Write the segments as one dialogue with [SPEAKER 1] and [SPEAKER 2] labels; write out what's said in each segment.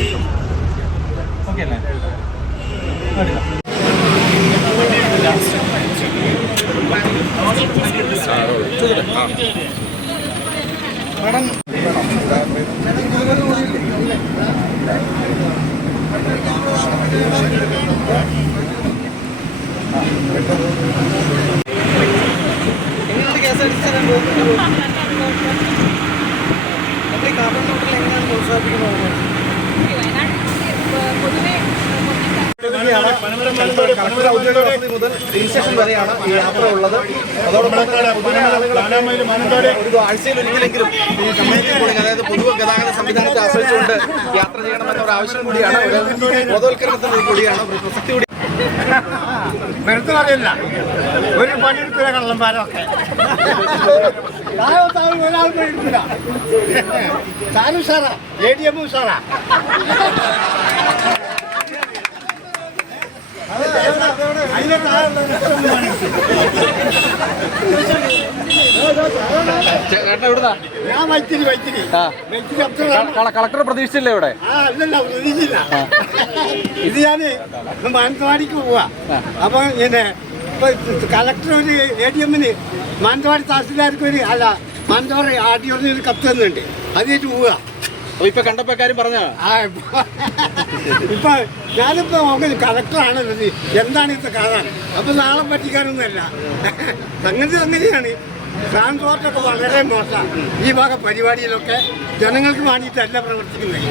[SPEAKER 1] Okay. അല്ലേ കണ്ടില്ല
[SPEAKER 2] എങ്ങനെയാണ് K S R T C അനുഭവപ്പെട്ടത് നമ്മൾ ഈ കാപ്പൻ ഹോട്ടൽ എങ്ങനെയാണ് പ്രോത്സാഹിപ്പിക്കുന്നത് കളക്ടർ ഔദ്യോഗിക വസതി മുതൽ രജിസ്ട്രേഷൻ വരെയാണ് ഈ യാത്ര ഉള്ളത്. അതോടൊപ്പം ആഴ്ചയിൽ ഒരിക്കലെങ്കിലും ഈ കമ്മ്യൂണിറ്റി പോളിംഗ് അതായത് പൊതുഗതാഗത സംവിധാനത്തെ ആശ്രയിച്ചുകൊണ്ട് യാത്ര ചെയ്യണമെന്ന ഒരു ആവശ്യം കൂടിയാണ്. ബോധവൽക്കരണത്തിന് കൂടിയാണ്. പ്രസക്തി കൂടി.
[SPEAKER 3] വെറുതെ പറയില്ല ഒരു പണിയെടുക്കില്ല കള്ളന്മാരൊക്കെ. ഒരാൾ പണിയെടുക്കില്ല താനും സാറാ എ ഡി എമ്മും സാറാ.
[SPEAKER 1] എവിടുന്നാ
[SPEAKER 3] ഞാൻ
[SPEAKER 1] കളക്ടർ പ്രതീക്ഷിച്ചില്ലേ ഇവിടെ?
[SPEAKER 3] പ്രതീക്ഷിച്ചില്ല. ഇത് ഞാൻ ഇന്ന് മാനന്തവാടിക്ക് പോവാ. അപ്പൊ ഇങ്ങനെ ഇപ്പൊ കളക്ടർ ഒരു എ ഡി എമ്മിന് മാനന്തവാടി തഹസിൽദാർക്ക് ഒരു അല്ല മാനന്തവാടി ആർ ഡി ഒരു കത്ത് തന്നിട്ടുണ്ട്. അതിനായിട്ട് പോവുക
[SPEAKER 1] അപ്പൊ ഇപ്പൊ കണ്ടപ്പോ കാര്യം പറഞ്ഞ
[SPEAKER 3] ആ ഇപ്പൊ- ഇപ്പൊ ഞാനിപ്പോ നോക്കുന്നത് കളക്ടറാണല്ലോ ഇത് എന്താണ് ഇത് കാണാൻ അപ്പൊ നാളെ പറ്റിക്കാനൊന്നുമല്ല സംഗതി അങ്ങനെയാണ് ട്രാൻസ്പോർട്ടൊക്കെ വളരെ മോശമാണ് ഈ ഭാഗ പരിപാടിയിലൊക്കെ ജനങ്ങൾക്ക് വേണ്ടിയിട്ടല്ല പ്രവർത്തിക്കുന്നത്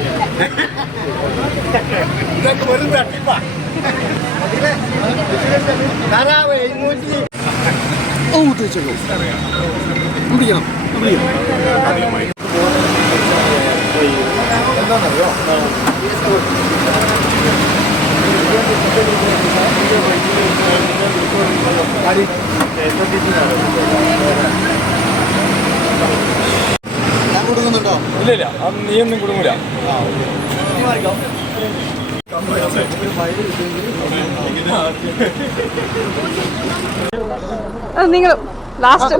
[SPEAKER 3] ഇതൊക്കെ വെറും തട്ടിപ്പാ ധാരാളം എഴുന്നൂറ്റി
[SPEAKER 2] ഞാൻ കൊടുക്കുന്നുണ്ടോ?
[SPEAKER 1] ഇല്ല ഇല്ല നീ ഒന്നും
[SPEAKER 4] നിങ്ങൾ ലാസ്റ്റ്.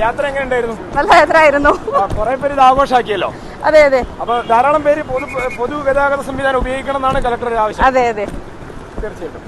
[SPEAKER 1] യാത്ര എങ്ങനെ ഉണ്ടായിരുന്നു?
[SPEAKER 4] നല്ല യാത്ര ആയിരുന്നു
[SPEAKER 1] കുറെ പേര് ഇത് ആഘോഷാക്കിയല്ലോ
[SPEAKER 4] അതെ അതെ.
[SPEAKER 1] അപ്പൊ ധാരാളം പേര് പൊതു പൊതുഗതാഗത സംവിധാനം ഉപയോഗിക്കണം എന്നാണ് കലക്ടറുടെ ആവശ്യം.
[SPEAKER 4] അതെ അതെ.
[SPEAKER 1] തീർച്ചയായിട്ടും.